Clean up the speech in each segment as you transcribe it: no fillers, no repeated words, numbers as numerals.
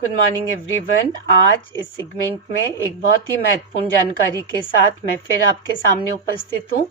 Good morning everyone. आज इस segment में एक बहुत ही महत्वपूर्ण जानकारी के साथ मैं फिर आपके सामने उपस्थित हूँ।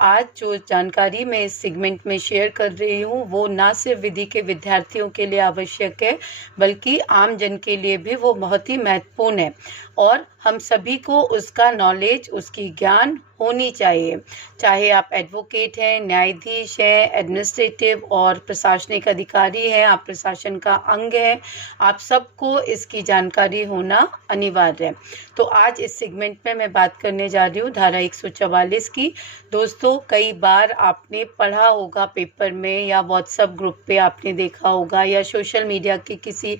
आज जो जानकारी मैं इस सेगमेंट में शेयर कर रही हूँ वो ना सिर्फ विधि के विद्यार्थियों के लिए आवश्यक है बल्कि आम जन के लिए भी वो बहुत ही महत्वपूर्ण है और हम सभी को उसका नॉलेज, उसकी ज्ञान होनी चाहिए। चाहे आप एडवोकेट हैं, न्यायाधीश हैं, एडमिनिस्ट्रेटिव और प्रशासनिक अधिकारी हैं, आप प्रशासन का अंग हैं, आप सबको इसकी जानकारी होना अनिवार्य है। तो आज इस सेगमेंट में मैं बात करने जा रही हूँ धारा 144 की। दोस्तों, कई बार आपने पढ़ा होगा पेपर में या व्हाट्सएप ग्रुप पे आपने देखा होगा या सोशल मीडिया के किसी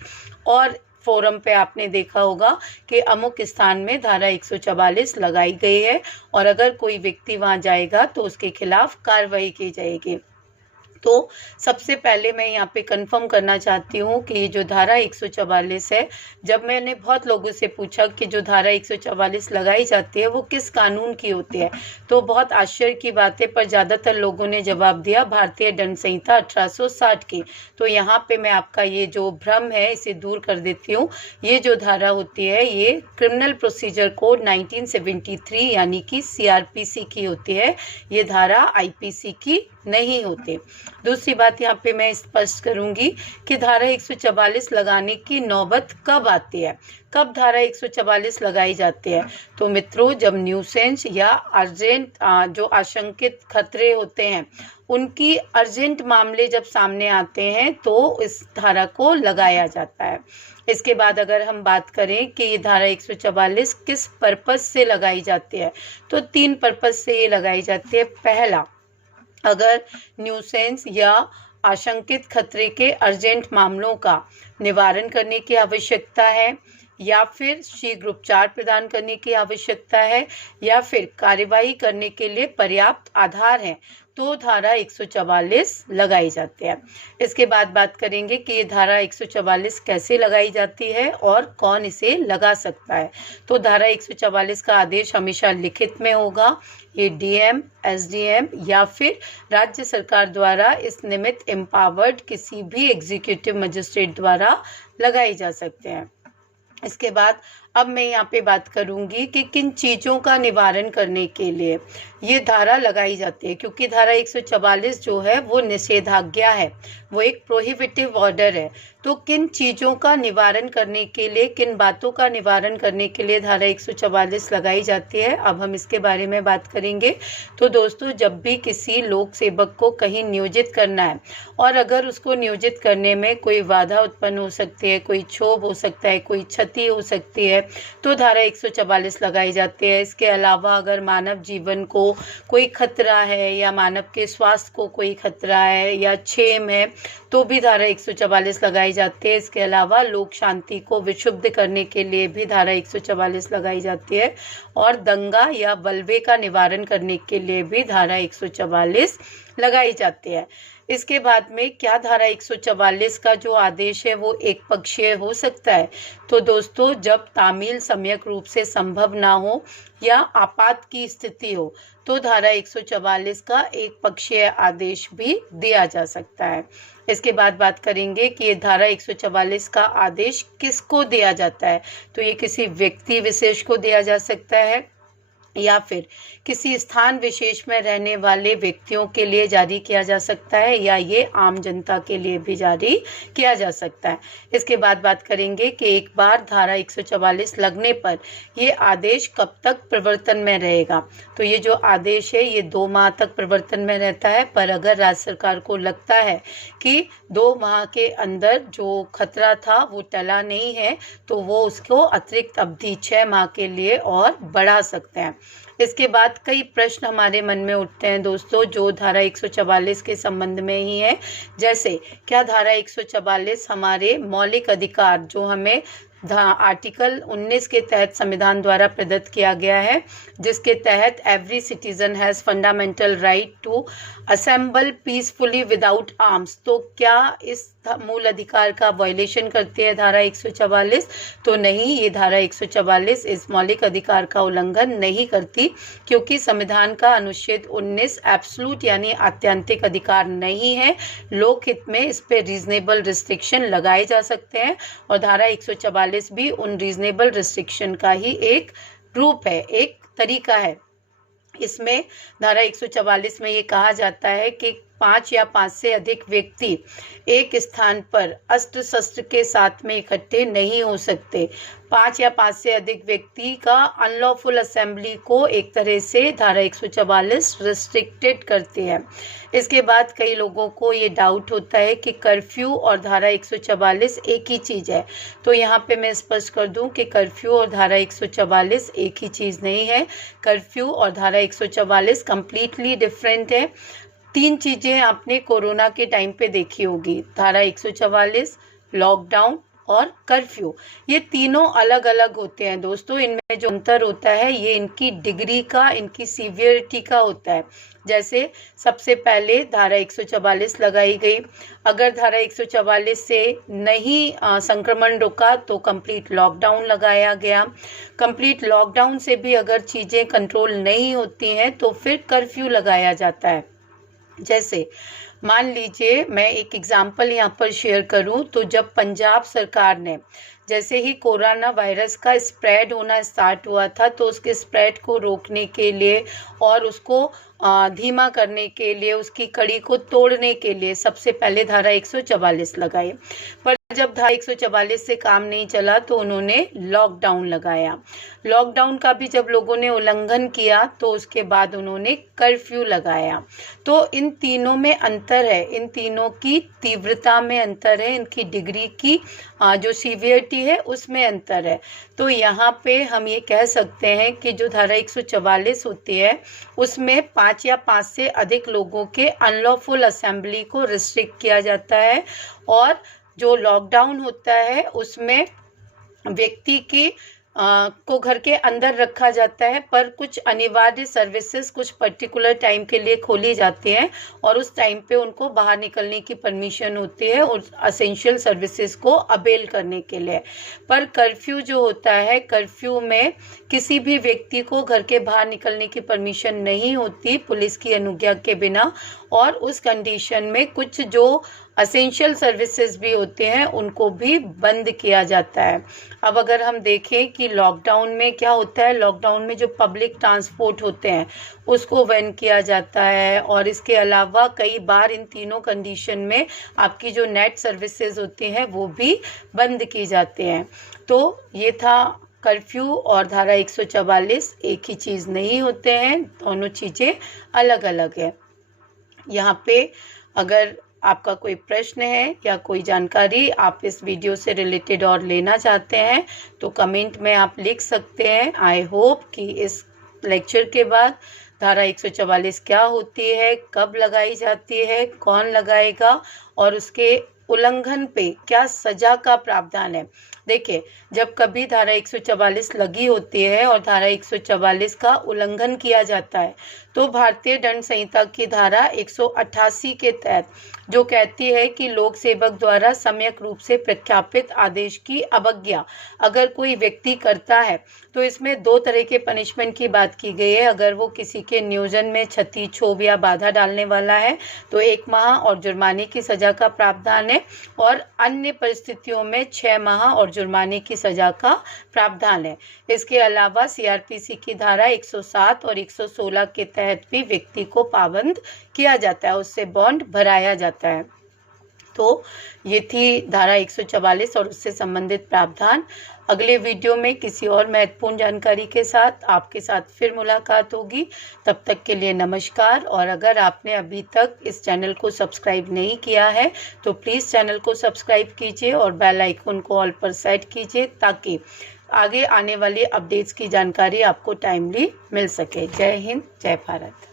और फोरम पे आपने देखा होगा कि अमुक स्थान में धारा 144 लगाई गई है और अगर कोई व्यक्ति वहां जाएगा तो उसके खिलाफ कार्रवाई की जाएगी। तो सबसे पहले मैं यहाँ पे कंफर्म करना चाहती हूँ कि ये जो धारा 144 है, जब मैंने बहुत लोगों से पूछा कि जो धारा 144 लगाई जाती है वो किस कानून की होती है, तो बहुत आश्चर्य की बात है, पर ज़्यादातर लोगों ने जवाब दिया भारतीय दंड संहिता 1860 की। तो यहाँ पे मैं आपका ये जो भ्रम है इसे दूर कर देती हूँ। ये जो धारा होती है ये क्रिमिनल प्रोसीजर कोड 1973 यानी कि CRPC की होती है। ये धारा IPC की नहीं होते। दूसरी बात यहाँ पे मैं स्पष्ट करूंगी कि धारा 144 लगाने की नौबत कब आती है, कब धारा 144 लगाई जाती है। तो मित्रों, जब न्यूसेंस या अर्जेंट जो आशंकित खतरे होते हैं उनकी अर्जेंट मामले जब सामने आते हैं तो इस धारा को लगाया जाता है। इसके बाद अगर हम बात करें कि ये धारा 144 किस पर्पस से लगाई जाती है, तो 3 पर्पस से ये लगाई जाती है। पहला, अगर न्यूसेंस या आशंकित खतरे के अर्जेंट मामलों का निवारण करने की आवश्यकता है, या फिर शीघ्र उपचार प्रदान करने की आवश्यकता है, या फिर कार्यवाही करने के लिए पर्याप्त आधार है, तो धारा 144 लगाई जाती है। इसके बाद बात करेंगे कि ये धारा 144 कैसे लगाई जाती है और कौन इसे लगा सकता है। तो धारा 144 का आदेश हमेशा लिखित में होगा। ये DM, SDM या फिर राज्य सरकार द्वारा इस निमित्त एम्पावर्ड किसी भी एग्जीक्यूटिव मजिस्ट्रेट द्वारा लगाई जा सकते हैं। इसके बाद अब मैं यहाँ पे बात करूँगी कि किन चीज़ों का निवारण करने के लिए ये धारा लगाई जाती है, क्योंकि धारा 144 जो है वो निषेधाज्ञा है, वो एक प्रोहिबिटिव ऑर्डर है। तो किन चीज़ों का निवारण करने के लिए, किन बातों का निवारण करने के लिए धारा 144 लगाई जाती है, अब हम इसके बारे में बात करेंगे। तो दोस्तों, जब भी किसी लोक सेवक को कहीं नियोजित करना है और अगर उसको नियोजित करने में कोई बाधा उत्पन्न हो सकती है, कोई क्षोभ हो सकता है, कोई क्षति हो सकती है, तो धारा 144 लगाई जाती है। इसके अलावा अगर मानव जीवन को कोई खतरा है या मानव के स्वास्थ्य को कोई खतरा है या क्षेम है, तो भी धारा 144 लगाई जाती है। इसके अलावा लोक शांति को विक्षुब्ध करने के लिए भी धारा 144 लगाई जाती है और दंगा या बलवे का निवारण करने के लिए भी धारा 144 लगाई जाती है। इसके बाद में क्या धारा 144 का जो आदेश है वो एक पक्षीय हो सकता है? तो दोस्तों, जब तामील सम्यक रूप से संभव ना हो या आपात की स्थिति हो तो धारा 144 का एक पक्षीय आदेश भी दिया जा सकता है। इसके बाद बात करेंगे कि ये धारा 144 का आदेश किसको दिया जाता है। तो ये किसी व्यक्ति विशेष को दिया जा सकता है या फिर किसी स्थान विशेष में रहने वाले व्यक्तियों के लिए जारी किया जा सकता है, या ये आम जनता के लिए भी जारी किया जा सकता है। इसके बाद बात करेंगे कि एक बार धारा 144 लगने पर ये आदेश कब तक प्रवर्तन में रहेगा। तो ये जो आदेश है ये 2 माह तक प्रवर्तन में रहता है, पर अगर राज्य सरकार को लगता है कि 2 माह के अंदर जो खतरा था वो टला नहीं है तो वो उसको अतिरिक्त अवधि 6 माह के लिए और बढ़ा सकते हैं। इसके बाद कई प्रश्न हमारे मन में उठते हैं दोस्तों, जो धारा 144 के संबंध में ही है। जैसे, क्या धारा 144 हमारे मौलिक अधिकार जो हमें आर्टिकल 19 के तहत संविधान द्वारा प्रदत्त किया गया है, जिसके तहत every citizen has fundamental right to assemble peacefully without arms, तो क्या इस मूल अधिकार का वायलेशन करती है धारा 144? तो नहीं, ये धारा 144 इस मौलिक अधिकार का उल्लंघन नहीं करती, क्योंकि संविधान का अनुच्छेद 19 एब्सोल्यूट यानी आत्यंतिक अधिकार नहीं है। लोकहित में इस पे रीजनेबल रिस्ट्रिक्शन लगाए जा सकते हैं और धारा 144 भी उन रीजनेबल रिस्ट्रिक्शन का ही एक रूप है, एक तरीका है। इसमें धारा 144 में ये कहा जाता है कि 5 या 5 से अधिक व्यक्ति एक स्थान पर अस्त्र शस्त्र के साथ में इकट्ठे नहीं हो सकते। 5 या 5 से अधिक व्यक्ति का अनलॉफुल असेंबली को एक तरह से धारा 144 रिस्ट्रिक्टेड करती है। इसके बाद कई लोगों को ये डाउट होता है कि कर्फ्यू और धारा 144 एक ही चीज़ है। तो यहाँ पे मैं स्पष्ट कर दूँ कि कर्फ्यू और धारा 144 एक ही चीज़ नहीं है। कर्फ्यू और धारा 144 कम्प्लीटली डिफरेंट है। 3 चीज़ें आपने कोरोना के टाइम पे देखी होगी, धारा 144, लॉकडाउन और कर्फ्यू। ये तीनों अलग अलग होते हैं दोस्तों। इनमें जो अंतर होता है ये इनकी डिग्री का, इनकी सीवियरिटी का होता है। जैसे सबसे पहले धारा 144 लगाई गई। अगर धारा 144 से नहीं संक्रमण रुका तो कंप्लीट लॉकडाउन लगाया गया। कंप्लीट लॉकडाउन से भी अगर चीज़ें कंट्रोल नहीं होती हैं तो फिर कर्फ्यू लगाया जाता है। जैसे मान लीजिए मैं एक एग्जांपल यहाँ पर शेयर करूँ तो जब पंजाब सरकार ने जैसे ही कोरोना वायरस का स्प्रेड होना स्टार्ट हुआ था तो उसके स्प्रेड को रोकने के लिए और उसको धीमा करने के लिए, उसकी कड़ी को तोड़ने के लिए सबसे पहले धारा 144 लगाई। पर जब धारा 144 से काम नहीं चला तो उन्होंने लॉकडाउन लगाया। लॉकडाउन का भी जब लोगों ने उल्लंघन किया तो उसके बाद उन्होंने कर्फ्यू लगाया। तो इन तीनों में अंतर है, इन तीनों की तीव्रता में अंतर है, इनकी डिग्री की जो सीवियरिटी है उसमें अंतर है। तो यहाँ पे हम ये कह सकते हैं कि जो धारा 144 होती है उसमें 5 या 5 से अधिक लोगों के अनलॉफुल असेंबली को रिस्ट्रिक्ट किया जाता है और जो लॉकडाउन होता है उसमें व्यक्ति की को घर के अंदर रखा जाता है, पर कुछ अनिवार्य सर्विसेज कुछ पर्टिकुलर टाइम के लिए खोली जाती हैं और उस टाइम पे उनको बाहर निकलने की परमिशन होती है और असेंशियल सर्विसेज को अवेल करने के लिए। पर कर्फ्यू जो होता है, कर्फ्यू में किसी भी व्यक्ति को घर के बाहर निकलने की परमिशन नहीं होती पुलिस की अनुज्ञा के बिना, और उस कंडीशन में कुछ जो असेंशियल सर्विसेज भी होते हैं उनको भी बंद किया जाता है। अब अगर हम देखें कि लॉकडाउन में क्या होता है, लॉकडाउन में जो पब्लिक ट्रांसपोर्ट होते हैं उसको बैन किया जाता है और इसके अलावा कई बार इन तीनों कंडीशन में आपकी जो नेट सर्विसेज होती हैं वो भी बंद की जाते हैं। तो ये था कर्फ्यू और धारा 144 एक ही चीज़ नहीं होते हैं, दोनों चीज़ें अलग अलग है। यहाँ पे अगर आपका कोई प्रश्न है या कोई जानकारी आप इस वीडियो से रिलेटेड और लेना चाहते हैं तो कमेंट में आप लिख सकते हैं। आई होप कि इस लेक्चर के बाद धारा 144 क्या होती है, कब लगाई जाती है, कौन लगाएगा और उसके उल्लंघन पे क्या सजा का प्रावधान है। देखिए, जब कभी धारा 144 लगी होती है और धारा 144 का उल्लंघन किया जाता है तो भारतीय दंड संहिता की धारा 188 के तहत जो कहती है कि लोक सेवक द्वारा सम्यक रूप से प्रख्यापित आदेश की अवज्ञा अगर कोई व्यक्ति करता है तो इसमें 2 तरह के पनिशमेंट की बात की गई है। अगर वो किसी के नियोजन में क्षति, क्षोभ या बाधा डालने वाला है तो 1 माह और जुर्माने की सजा का प्रावधान है और अन्य परिस्थितियों में 6 माह और जुर्माने की सजा का प्रावधान है। इसके अलावा सीआरपीसी की धारा 107 और 116 के तहत भी व्यक्ति को पाबंद किया जाता है, उससे बॉन्ड भराया जाता है। तो ये थी धारा 144 और उससे संबंधित प्रावधान। अगले वीडियो में किसी और महत्वपूर्ण जानकारी के साथ आपके साथ फिर मुलाकात होगी। तब तक के लिए नमस्कार। और अगर आपने अभी तक इस चैनल को सब्सक्राइब नहीं किया है तो प्लीज़ चैनल को सब्सक्राइब कीजिए और बेल आइकन को ऑल पर सेट कीजिए ताकि आगे आने वाली अपडेट्स की जानकारी आपको टाइमली मिल सके। जय हिंद, जय भारत।